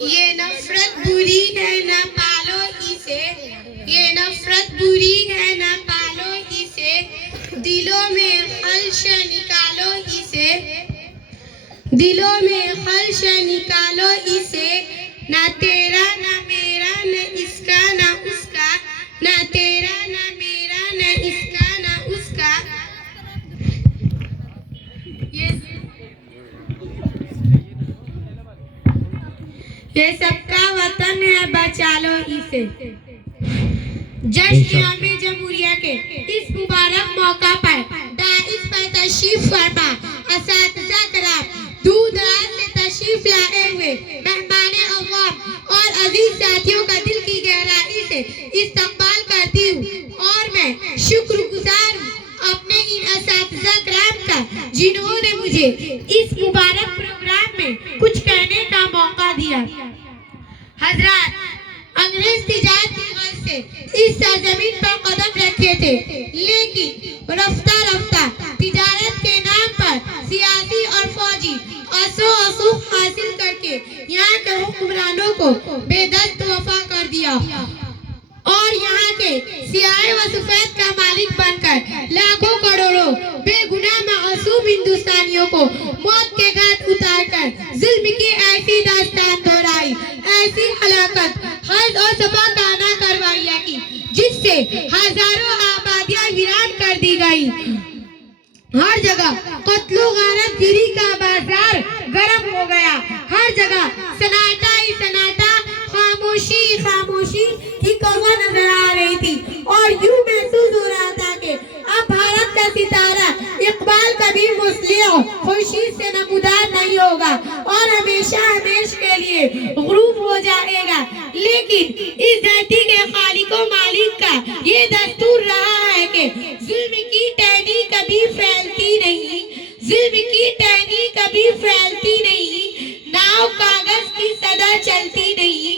ये नफरत बुरी है ना पालो इसे, ये नफरत बुरी है ना पालो इसे, दिलों में खलश निकालो इसे, दिलों में खलश निकालो इसे। ना तेरा ना मेरा न इसका ना उसका, ना तेरा ना मेरा न इसका ना उसका। ये सबका वतन है, बचा लो इसे। जश्न-ए जमहूरिया के इस मुबारक मौका पर दाइस पर तशरीफ फरमा असातिज़ा कराम दूर दराज से तशरीफ लाए हुए मेहमान अवाम और अजीज साथियों का दिल की गहराई से इस्तकबाल करती हूँ और मैं शुक्रगुजार हूँ अपने इन असातिज़ा कराम का जिन्होंने मुझे इस मुबारक प्रोग्राम में कुछ कहने का मौका दिया। हजरात, अंग्रेज तिजारत की गर्ज से इस सरजमीन पर कदम रखे थे, लेकिन रफ्ता रफ्ता तिजारत के नाम पर सियासी और फौजी असो हासिल करके यहाँ के हुक्मरानों को बेदस्त वफा कर दिया और यहाँ के सियाह व सफेद का मालिक बनकर लाखों करोड़ों बेगुनाह मासूम हिंदुस्तानियों को मौत के घाट उतारकर जुल्म की ऐसी दास्तान दोहराई, ऐसी हलाकत हद और सफा काना करवाइया की जिससे हजारों आबादियां वीरान कर दी गई। हर जगह कत्लो गारत गिरी का बाजार गर्म हो गया, हर जगह सन्नाटा ही सन्नाटा, खामोशी खामोशी ही कौवा नजर आ रही थी और यूं महसूस हो रहा था कि अब भारत का सितारा इकबाल कभी मुस्लिम खुशी से नमूदार नहीं होगा और हमेशा हमेश के लिए गुरूब हो जाएगा। लेकिन इस धरती के खालिको मालिक का ये दस्तूर रहा है कि जुल्म की टहनी कभी फैलती नहीं, जुल्म की टहनी कभी फैलती नहीं, नाव कागज की सदा चलती नहीं।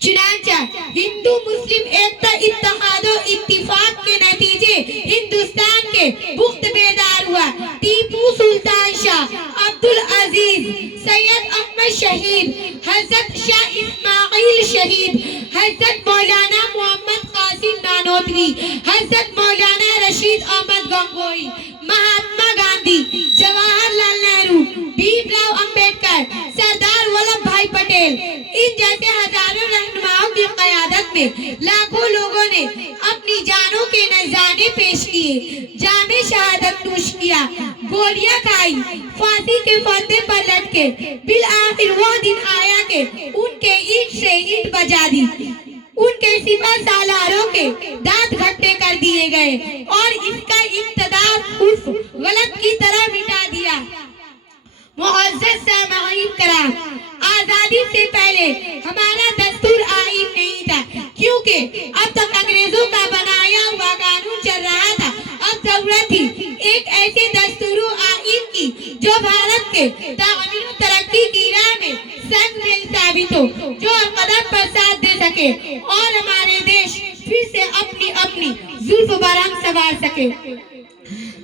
चुनांचा हिंदू मुस्लिम एकता इत्तेहादो इत्तिफाक के नतीजे हिंदुस्तान के पुख्त बेदार हुआ। टीपू सुल्तान शाह, अब्दुल अजीज, सैयद अहमद शहीद, हजरत शाह इस्माइल शहीद, हजरत मौलाना मोहम्मद कासिम नानोतवी, हजरत मौलाना रशीद अहमद गंगोई, महात्मा गांधी, जवाहरलाल नेहरू, भीमराव अंबेडकर, सरदार वल्लभ भाई पटेल, इन जैसे हजारों रहनुमाओं की क़यादत में लाखों लोगों ने अपनी जानों के नज़राने पेश किए, जामे शहादत नूश किया, गोलियां खाई, फांसी के फंदे पर लटके, बिल आखिर वो दिन आया के उनके ईंट से ईंट बजा दी, उनके सिपा सालारों के दांत घट्टे कर दिए गए और इसका इब्तिदा उस गलत की तरह मिटा दिया। मुअज़्ज़ज़ सामईन कराम, आजादी से पहले हमारा दस्तूर आईन नहीं था, क्योंकि अब तक अंग्रेजों का बनाया हुआ कानून चल रहा था। अब जरूरत थी एक ऐसे दस्तूर आईन की जो भारत के तामीर और तरक्की की राह में संग मेल साबित हो, जो कदम पर साथ दे सके और हमारे देश फिर से अपनी अपनी जुल्फ बरंग संवार सके।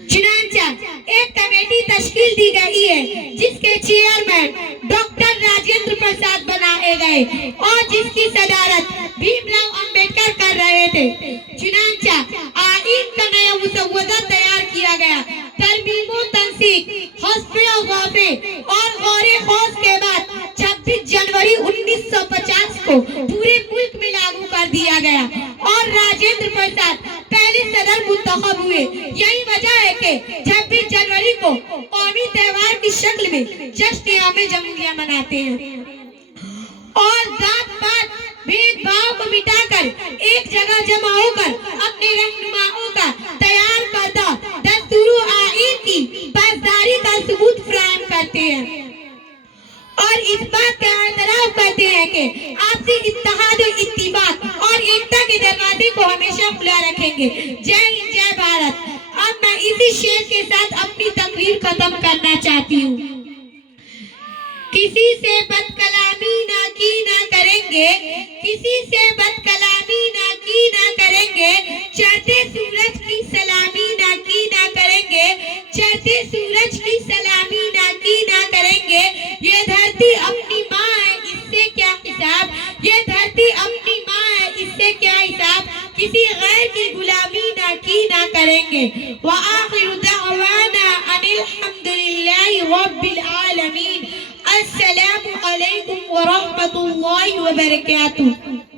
चुनांचा एक कमेटी तश्कील दी गई है जिसके चेयरमैन डॉक्टर राजेंद्र प्रसाद बनाए गए और जिसकी सदारत भीमराव अंबेडकर कर रहे थे। चुनांचा आईन का नया मुसव्वदा तैयार किया गया। तरमीमो तंसीक, हस्बे और गौफे और गौरे खौफ के बाद 26 जनवरी 1950 को पूरे मुल्क में लागू कर दिया गया और राजेंद्र प्रसाद पहले सदर मुंतखब हुए। यही वजह है कि 26 जनवरी को कौमी त्योहार की शक्ल में जश्न-ए जमहूरिया मनाते हैं और जात पात भेदभाव को मिटाकर एक जगह जमा होकर अपने रहनुमाओं का तैयार करदा दस्तूर आईन की पासदारी का सबूत फराहम करते हैं और इस बात का एतराफ करते हैं कि आपसी इत्तेहाद और इत्तिफाक और एकता के दरवाजे को हमेशा खुला रखेंगे। जय हिंद, जय भारत। अब मैं इसी शेर के साथ अपनी तकरीर खत्म करना चाहती हूँ किसी से बदकलामी ना की ना करेंगे, किसी से बदकलामी ना की ना करेंगे, चढ़ते सूरज की सलामी ना की ना करेंगे, चढ़ते सूरज की सलामी ना की ना करेंगे। ये धरती अपनी माँ है, इससे क्या हिसाब, ये धरती अपनी माँ है, इससे क्या हिसाब, किसी गैर की गुलामी ना की ना करेंगे। व आखिरु दअवाना अनिल हम्दुलिल्लाहि रब्बिल आलमीन। अस्सलामु अलैकुम व रहमतुल्लाहि व बरकातुहू।